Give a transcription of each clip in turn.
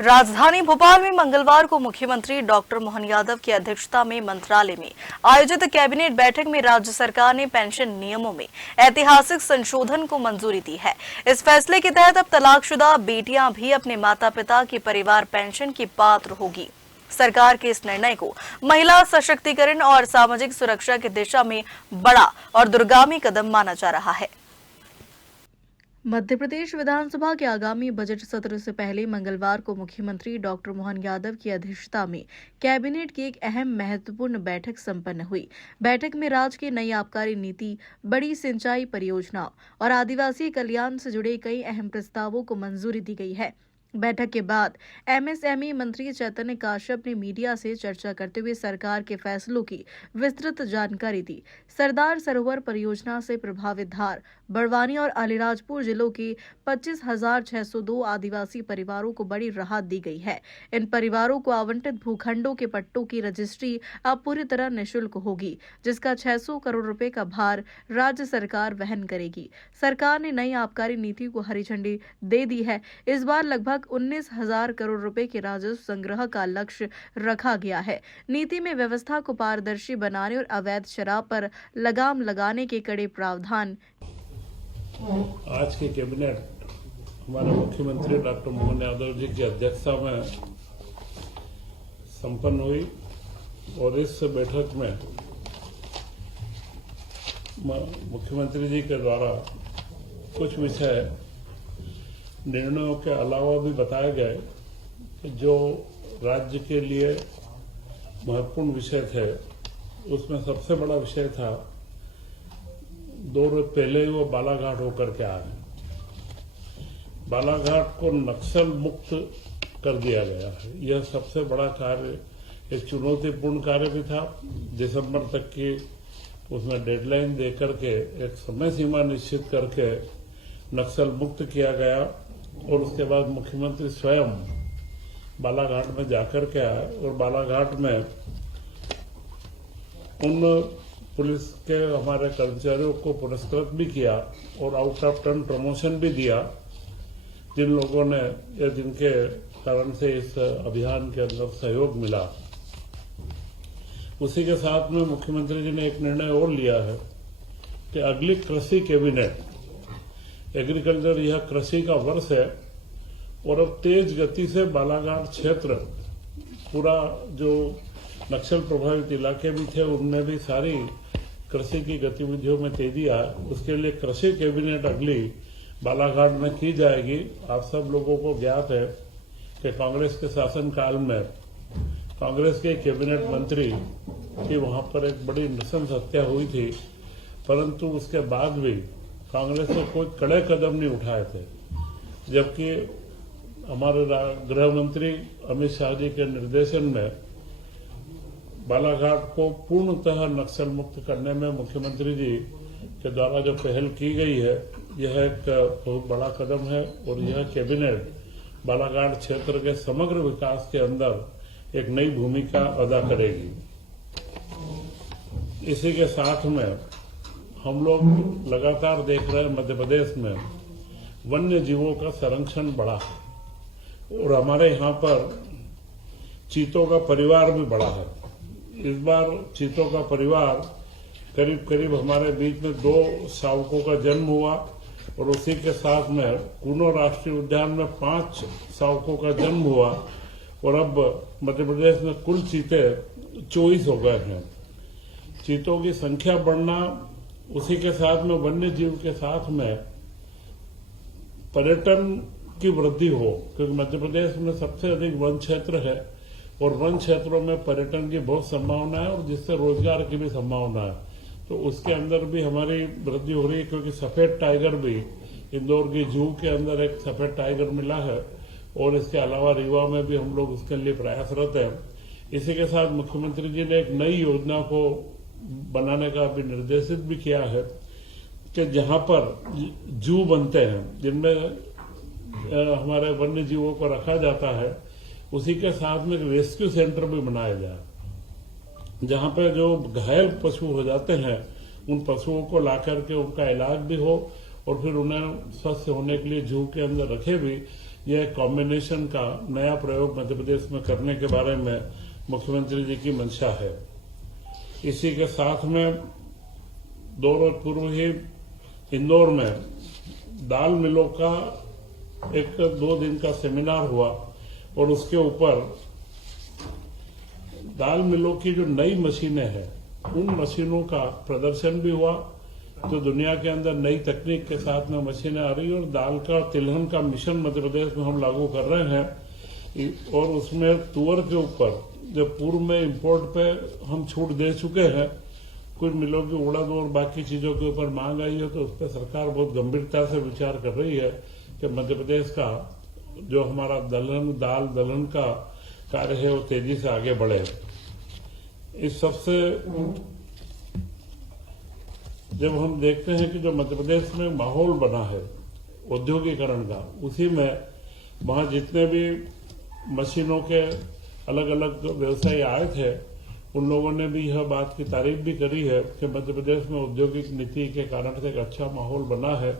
राजधानी भोपाल में मंगलवार को मुख्यमंत्री डॉक्टर मोहन यादव की अध्यक्षता में मंत्रालय में आयोजित कैबिनेट बैठक में राज्य सरकार ने पेंशन नियमों में ऐतिहासिक संशोधन को मंजूरी दी है। इस फैसले के तहत अब तलाकशुदा बेटियां भी अपने माता पिता की परिवार पेंशन की पात्र होगी। सरकार के इस निर्णय को महिला सशक्तिकरण और सामाजिक सुरक्षा की दिशा में बड़ा और दूरगामी कदम माना जा रहा है। मध्य प्रदेश विधानसभा के आगामी बजट सत्र से पहले मंगलवार को मुख्यमंत्री डॉक्टर मोहन यादव की अध्यक्षता में कैबिनेट की एक अहम महत्वपूर्ण बैठक संपन्न हुई। बैठक में राज्य की नई आबकारी नीति, बड़ी सिंचाई परियोजनाओं और आदिवासी कल्याण से जुड़े कई अहम प्रस्तावों को मंजूरी दी गई है। बैठक के बाद एमएसएमई मंत्री चैतन्य काश्यप ने मीडिया से चर्चा करते हुए सरकार के फैसलों की विस्तृत जानकारी दी। सरदार सरोवर परियोजना से प्रभावित धार, बड़वानी और अलीराजपुर जिलों के 25,602 आदिवासी परिवारों को बड़ी राहत दी गई है। इन परिवारों को आवंटित भूखंडों के पट्टों की रजिस्ट्री अब पूरी तरह निःशुल्क होगी, जिसका 600 करोड़ रुपए का भार राज्य सरकार वहन करेगी। सरकार ने नई आबकारी नीति को हरी झंडी दे दी है। इस बार लगभग 19,000 करोड़ रुपए के राजस्व संग्रह का लक्ष्य रखा गया है। नीति में व्यवस्था को पारदर्शी बनाने और अवैध शराब पर लगाम लगाने के कड़े प्रावधान। आज की कैबिनेट हमारे मुख्यमंत्री डॉक्टर मोहन यादव जी की अध्यक्षता में संपन्न हुई और इस बैठक में मुख्यमंत्री जी के द्वारा कुछ विषय निर्णयों के अलावा भी बताए गए कि जो राज्य के लिए महत्वपूर्ण विषय थे। उसमें सबसे बड़ा विषय था, 2 रोज पहले ही वो बालाघाट होकर के आ गए। बालाघाट को नक्सल मुक्त कर दिया गया है। यह सबसे बड़ा कार्य, एक चुनौतीपूर्ण कार्य भी था। दिसंबर तक की उसमें डेडलाइन देकर के एक समय सीमा निश्चित करके नक्सल मुक्त किया गया और उसके बाद मुख्यमंत्री स्वयं बालाघाट में जाकर के आए और बालाघाट में उन पुलिस के हमारे कर्मचारियों को पुरस्कृत भी किया और आउट ऑफ टर्न प्रमोशन भी दिया, जिन लोगों ने या जिनके कारण से इस अभियान के अंदर सहयोग मिला। उसी के साथ में मुख्यमंत्री जी ने एक निर्णय और लिया है कि अगली कृषि कैबिनेट, एग्रीकल्चर, यह कृषि का वर्ष है और अब तेज गति से बालाघाट क्षेत्र, पूरा जो नक्सल प्रभावित इलाके भी थे उनमें भी सारी कृषि की गतिविधियों में तेजी आए। उसके लिए कृषि कैबिनेट अगली बालाघाट में की जाएगी। आप सब लोगों को ज्ञात है कि कांग्रेस के शासनकाल में कांग्रेस के कैबिनेट मंत्री की वहां पर एक बड़ी नृशंस हत्या हुई थी, परंतु उसके बाद भी कांग्रेस ने कोई कड़े कदम नहीं उठाए थे, जबकि हमारे गृह मंत्री अमित शाह जी के निर्देशन में बालाघाट को पूर्णतः नक्सल मुक्त करने में मुख्यमंत्री जी के द्वारा जो पहल की गई है, यह एक बहुत बड़ा कदम है और यह कैबिनेट बालाघाट क्षेत्र के समग्र विकास के अंदर एक नई भूमिका अदा करेगी। इसी के साथ में हम लोग लगातार देख रहे हैं मध्य प्रदेश में वन्य जीवों का संरक्षण बढ़ा है और हमारे यहाँ पर चीतों का परिवार भी बढ़ा है। इस बार चीतों का परिवार करीब करीब हमारे बीच में 2 शावकों का जन्म हुआ और उसी के साथ में कूनो राष्ट्रीय उद्यान में 5 शावकों का जन्म हुआ और अब मध्य प्रदेश में कुल चीते 24 हो गए हैं। चीतों की संख्या बढ़ना, उसी के साथ में वन्य जीव के साथ में पर्यटन की वृद्धि हो, क्योंकि मध्य प्रदेश में सबसे अधिक वन क्षेत्र है और वन क्षेत्रों में पर्यटन की बहुत संभावना है और जिससे रोजगार की भी संभावना है। तो उसके अंदर भी हमारी वृद्धि हो रही है, क्योंकि सफेद टाइगर भी इंदौर की जू के अंदर एक सफेद टाइगर मिला है और इसके अलावा रीवा में भी हम लोग उसके लिए प्रयासरत हैं। इसी के साथ मुख्यमंत्री जी ने एक नई योजना को बनाने का भी निर्देशित भी किया है कि जहां पर जू बनते हैं, जिनमें हमारे वन्य जीवों को रखा जाता है, उसी के साथ में रेस्क्यू सेंटर भी बनाया जाए, जहां पर जो घायल पशु हो जाते हैं उन पशुओं को लाकर के उनका इलाज भी हो और फिर उन्हें स्वस्थ होने के लिए जू के अंदर रखे भी, यह कॉम्बिनेशन का नया प्रयोग मध्य प्रदेश में करने के बारे में मुख्यमंत्री जी की मंशा है। इसी के साथ में 2 रोज पूर्व ही इंदौर में दाल मिलों का एक 2 दिन का सेमिनार हुआ और उसके ऊपर दाल मिलों की जो नई मशीनें हैं उन मशीनों का प्रदर्शन भी हुआ। जो दुनिया के अंदर नई तकनीक के साथ में मशीनें आ रही है और दाल का तिलहन का मिशन मध्य प्रदेश में हम लागू कर रहे हैं और उसमें तुअर के ऊपर जो पूर्व में इंपोर्ट पे हम छूट दे चुके हैं, कुछ मिलों की उड़द और बाकी चीजों के ऊपर मांग आई है तो उस पर सरकार बहुत गंभीरता से विचार कर रही है कि मध्य प्रदेश का जो हमारा दलहन का कार्य है वो तेजी से आगे बढ़े। इस सबसे जब हम देखते हैं कि जो मध्य प्रदेश में माहौल बना है औद्योगिकरण का, उसी में वहां जितने भी मशीनों के अलग अलग व्यवसायी आए थे उन लोगों ने भी यह बात की तारीफ भी करी है कि मध्य प्रदेश में औद्योगिक नीति के कारण से एक अच्छा माहौल बना है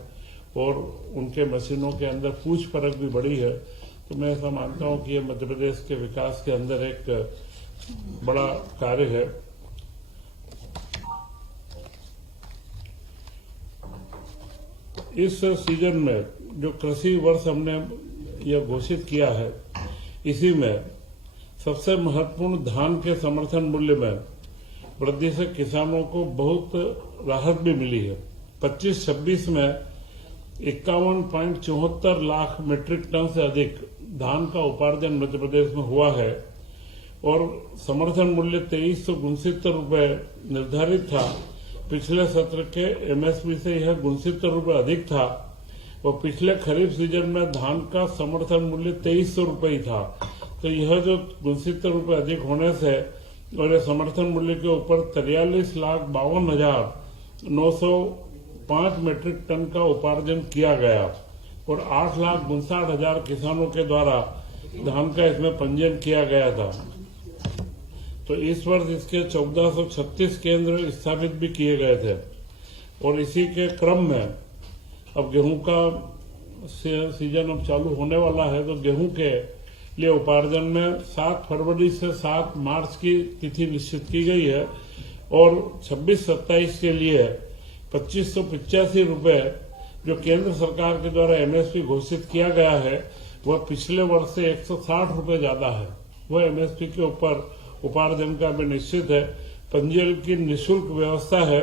और उनके मशीनों के अंदर पूछ परख भी बढ़ी है। तो मैं ऐसा मानता हूं कि यह मध्य प्रदेश के विकास के अंदर एक बड़ा कार्य है। इस सीजन में जो कृषि वर्ष हमने यह घोषित किया है, इसी में सबसे महत्वपूर्ण धान के समर्थन मूल्य में वृद्धि से किसानों को बहुत राहत भी मिली है। 25-26 में 51.74 लाख मीट्रिक टन से अधिक धान का उपार्जन मध्य प्रदेश में हुआ है और समर्थन मूल्य 2369 रुपए निर्धारित था। पिछले सत्र के एमएसपी से यह 69 रुपए अधिक था और पिछले खरीफ सीजन में धान का समर्थन मूल्य 2300 रुपए ही था। तो यह जो 69 रुपए अधिक होने से और समर्थन मूल्य के ऊपर 43,52,905 मीट्रिक टन का उपार्जन किया गया और 8,59,000 किसानों के द्वारा धान का इसमें पंजीयन किया गया था। तो इस वर्ष इसके 1436 केंद्र स्थापित भी किए गए थे और इसी के क्रम में अब गेहूं का सीजन अब चालू होने वाला है तो गेहूं के लिए उपार्जन में 7 फरवरी से 7 मार्च की तिथि निश्चित की गई है और 26-27 के लिए 2585 रुपए जो केंद्र सरकार के द्वारा एमएसपी घोषित किया गया है वह पिछले वर्ष से 160 रुपए ज्यादा है। वह एमएसपी के ऊपर उपार्जन का भी निश्चित है। पंजीयन की निःशुल्क व्यवस्था है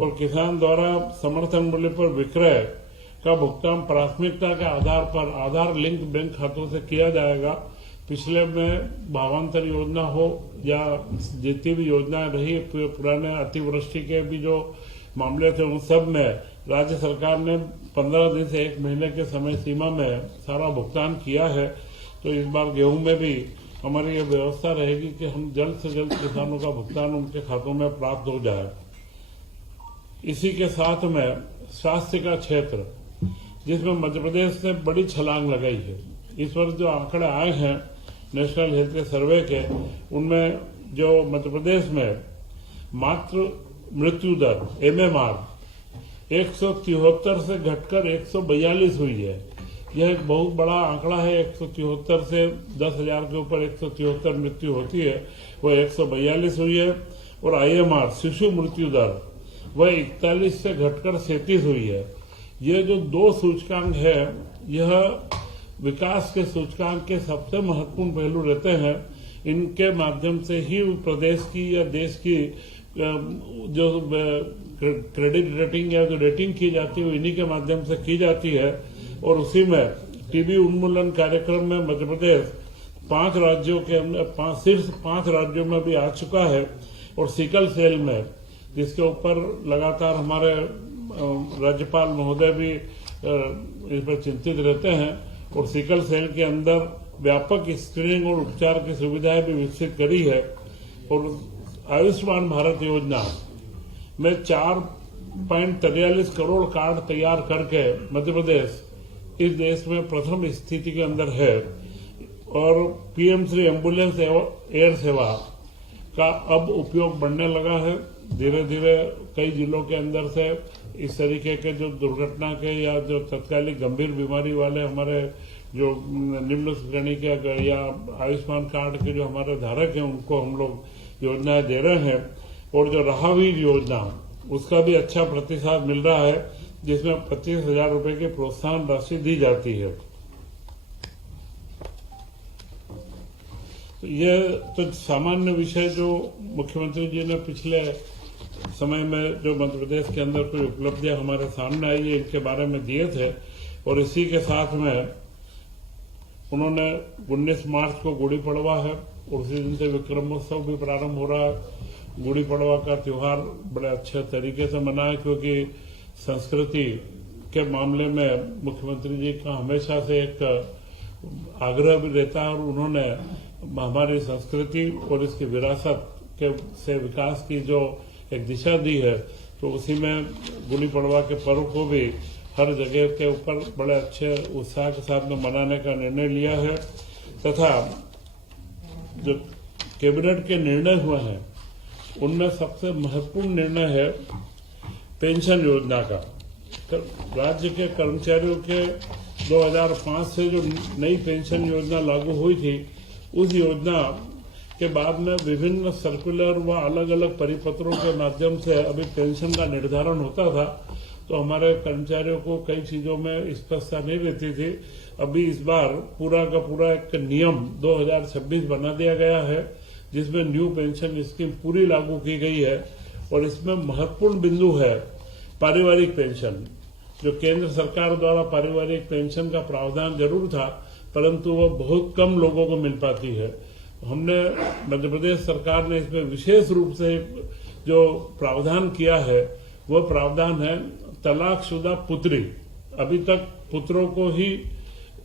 और किसान द्वारा समर्थन मूल्य पर विक्रय का भुगतान प्राथमिकता के आधार पर आधार लिंक बैंक खातों से किया जाएगा। पिछले में भावांतर योजना हो या जितनी भी योजनाएं रही पुराने अतिवृष्टि के भी जो मामले थे उन सब में राज्य सरकार ने 15 दिन से 1 महीने के समय सीमा में सारा भुगतान किया है। तो इस बार गेहूं में भी हमारी ये व्यवस्था रहेगी कि हम जल्द से जल्द किसानों का भुगतान उनके खातों में प्राप्त हो जाए। इसी के साथ में स्वास्थ्य का क्षेत्र जिसमें मध्य प्रदेश ने बड़ी छलांग लगाई है। इस वर्ष जो आंकड़े आए हैं नेशनल हेल्थ सर्वे के, उनमें जो मध्य प्रदेश में मात्र मृत्यु दर MMR 173 से घटकर 142 हुई है। यह एक बहुत बड़ा आंकड़ा है। 173 से 10,000 के ऊपर 173 मृत्यु होती है, वह 142 हुई है और IMR शिशु मृत्यु दर वह 41 से घटकर 37 हुई है। ये जो 2 सूचकांक है यह विकास के सूचकांक के सबसे महत्वपूर्ण पहलू रहते हैं। इनके माध्यम से ही प्रदेश की या देश की जो क्रेडिट रेटिंग या जो रेटिंग की जाती है इन्हीं के माध्यम से की जाती है। और उसी में टीबी उन्मूलन कार्यक्रम में मध्य प्रदेश 5 राज्यों के अंदर शीर्ष 5 राज्यों में भी आ चुका है और सिकल सेल में जिसके ऊपर लगातार हमारे राज्यपाल महोदय भी इस पर चिंतित रहते हैं और सिकल सेल के अंदर व्यापक स्क्रीनिंग और उपचार की सुविधाएं भी विकसित करी है। और आयुष्मान भारत योजना में 4.43 करोड़ कार्ड तैयार करके मध्य प्रदेश इस देश में प्रथम स्थिति के अंदर है और PM श्री एम्बुलेंस एयर सेवा का अब उपयोग बढ़ने लगा है। धीरे धीरे कई जिलों के अंदर से इस तरीके के जो दुर्घटना के या जो तत्कालिक गंभीर बीमारी वाले हमारे जो निम्न श्रेणी के या आयुष्मान कार्ड के जो हमारे धारक हैं उनको हम लोग योजनाएं दे रहे हैं। और जो राहवीर योजना उसका भी अच्छा प्रतिसाद मिल रहा है, जिसमें 25,000 रुपए की प्रोत्साहन राशि दी जाती है। ये तो सामान्य विषय जो मुख्यमंत्री जी ने पिछले समय में जो मध्य प्रदेश के अंदर कोई उपलब्धियां हमारे सामने आई है इनके बारे में दिए थे। और इसी के साथ में उन्होंने 19 मार्च को गुड़ी पड़वा है और उसी दिन से विक्रमोत्सव भी प्रारंभ हो रहा है। गुड़ी पड़वा का त्योहार बड़े अच्छे तरीके से मना है, क्योंकि संस्कृति के मामले में मुख्यमंत्री जी का हमेशा से एक आग्रह भी रहता है और उन्होंने हमारी संस्कृति और इसकी विरासत के से विकास की जो एक दिशा दी है, तो उसी में गुड़ी पड़वा के पर्व को भी हर जगह के ऊपर बड़े अच्छे उत्साह के साथ में मनाने का निर्णय लिया है। तथा जो कैबिनेट के निर्णय हुए हैं उनमें सबसे महत्वपूर्ण निर्णय है पेंशन योजना का। तो राज्य के कर्मचारियों के 2005 से जो नई पेंशन योजना लागू हुई थी, उस योजना के बाद में विभिन्न सर्कुलर व अलग अलग परिपत्रों के माध्यम से अभी पेंशन का निर्धारण होता था, तो हमारे कर्मचारियों को कई चीजों में स्पष्टता नहीं रहती थी। अभी इस बार पूरा का पूरा एक नियम 2026 बना दिया गया है, जिसमें न्यू पेंशन स्कीम पूरी लागू की गई है। और इसमें महत्वपूर्ण बिंदु है पारिवारिक पेंशन। जो केंद्र सरकार द्वारा पारिवारिक पेंशन का प्रावधान जरूर था, परंतु वह बहुत कम लोगों को मिल पाती है। हमने मध्य प्रदेश सरकार ने इसमें विशेष रूप से जो प्रावधान किया है वह प्रावधान है तलाकशुदा पुत्री। अभी तक पुत्रों को ही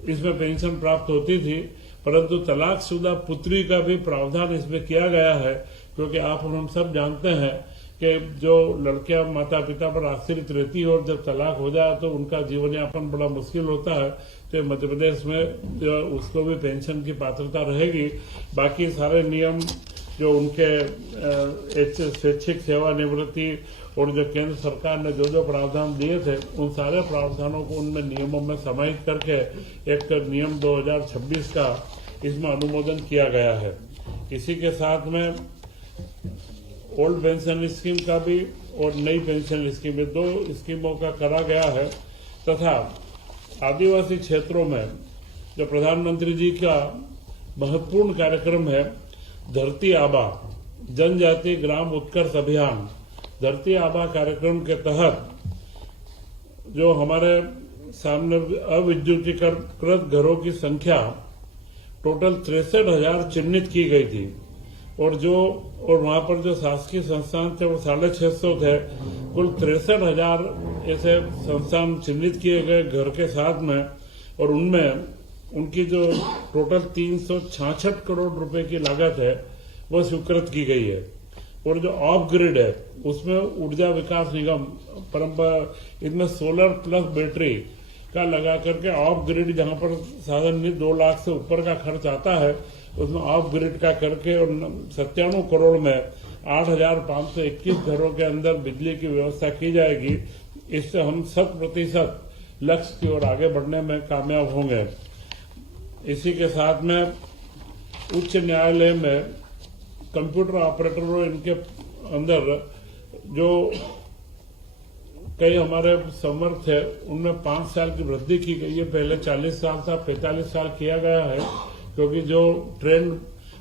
इसमें पेंशन प्राप्त होती थी, परंतु तलाकशुदा पुत्री का भी प्रावधान इसमें किया गया है, क्योंकि आप और हम सब जानते हैं कि जो लड़कियां माता पिता पर आश्रित रहती है और जब तलाक हो जाए तो उनका जीवन यापन बड़ा मुश्किल होता है। तो मध्य प्रदेश में जो उसको भी पेंशन की पात्रता रहेगी। बाकी सारे नियम जो उनके स्वैच्छिक सेवानिवृत्ति और जो केंद्र सरकार ने जो जो प्रावधान दिए थे, उन सारे प्रावधानों को उनमें नियमों में समाहित करके एक नियम 2026 का इसमें अनुमोदन किया गया है। इसी के साथ में ओल्ड पेंशन स्कीम का भी और नई पेंशन स्कीम, 2 स्कीमों का करा गया है। तथा आदिवासी क्षेत्रों में जो प्रधानमंत्री जी का महत्वपूर्ण कार्यक्रम है धरती आबा जनजाति ग्राम उत्कर्ष अभियान, धरती आबा कार्यक्रम के तहत जो हमारे सामने अविद्युतीकृत घरों की संख्या टोटल 63,000 चिन्हित की गई थी। और वहां पर जो शासकीय संस्थान थे वो 650 थे। कुल 63,000 ऐसे संस्थान चिन्हित किए गए घर के साथ में, और उनमें उनकी जो टोटल 366 करोड़ रुपए की लागत है वो स्वीकृत की गई है। और जो ऑफ ग्रिड है उसमें ऊर्जा विकास निगम परंपरा इसमें सोलर प्लस बैटरी का लगा करके ऑफ ग्रिड, जहां पर साधारण 2 लाख से ऊपर का खर्च आता है, उसमें ऑफ ग्रिड का करके और 97 करोड़ में 8,521 घरों के अंदर बिजली की व्यवस्था की जाएगी। इससे हम 100% लक्ष्य की ओर आगे बढ़ने में कामयाब होंगे। इसी के साथ में उच्च न्यायालय में कंप्यूटर ऑपरेटरों इनके अंदर जो कई हमारे समर्थ है उनमें 5 साल की वृद्धि की गई है। पहले 40 साल था, 45 साल किया गया है, क्योंकि जो ट्रेंड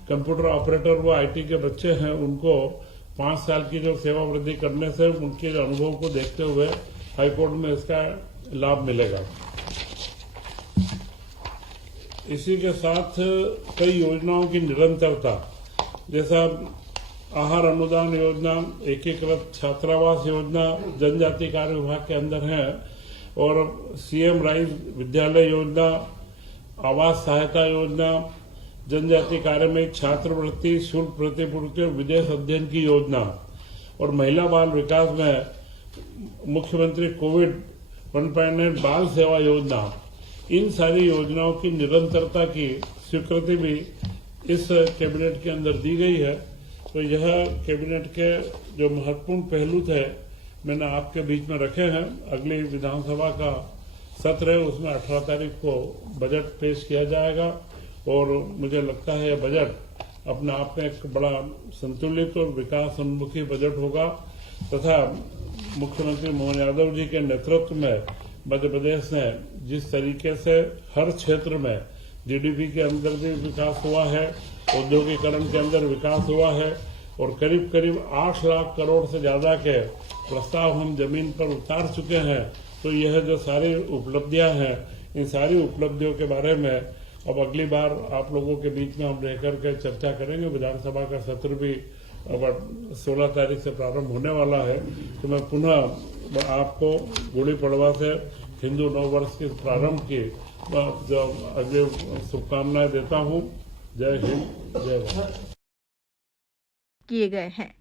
कंप्यूटर ऑपरेटर वो आईटी के बच्चे हैं उनको 5 साल की जो सेवा वृद्धि करने से उनके अनुभव को देखते हुए हाईकोर्ट में इसका लाभ मिलेगा। इसी के साथ कई योजनाओं की निरंतरता, जैसा आहार अनुदान योजना, एकीकृत छात्रावास योजना जनजाति कार्य विभाग के अंदर है, और सीएम राइज विद्यालय योजना, आवास सहायता योजना, जनजाति कार्य में छात्रवृत्ति, शुल्क प्रतिपूर्ति और विदेश अध्ययन की योजना, और महिला बाल विकास में मुख्यमंत्री कोविड 1.8 बाल सेवा योजना। इन सारी योजनाओं की निरंतरता की स्वीकृति भी इस कैबिनेट के अंदर दी गई है। तो यह कैबिनेट के जो महत्वपूर्ण पहलू थे मैंने आपके बीच में रखे हैं। अगली विधानसभा का सत्र है उसमें 18 तारीख को बजट पेश किया जाएगा और मुझे लगता है यह बजट अपने आप में एक बड़ा संतुलित और विकास उन्मुखी बजट होगा तथा मुख्यमंत्री मोहन यादव जी के नेतृत्व में मध्य प्रदेश ने जिस तरीके से हर क्षेत्र में जीडीपी के अंदर भी विकास हुआ है, औद्योगिकरण के अंदर विकास हुआ है और करीब करीब 8 लाख करोड़ से ज्यादा के प्रस्ताव हम जमीन पर उतार चुके हैं। तो यह जो सारी उपलब्धियां हैं, इन सारी उपलब्धियों के बारे में अब अगली बार आप लोगों के बीच में हम रहकर के चर्चा करेंगे। विधानसभा का सत्र भी अब 16 तारीख से प्रारंभ होने वाला है, तो मैं पुनः आपको गुड़ी पड़वा से हिंदू नववर्ष के प्रारंभ की जो अगले शुभकामनाएं देता हूं। जय हिंद, जय भारत। किए गए हैं।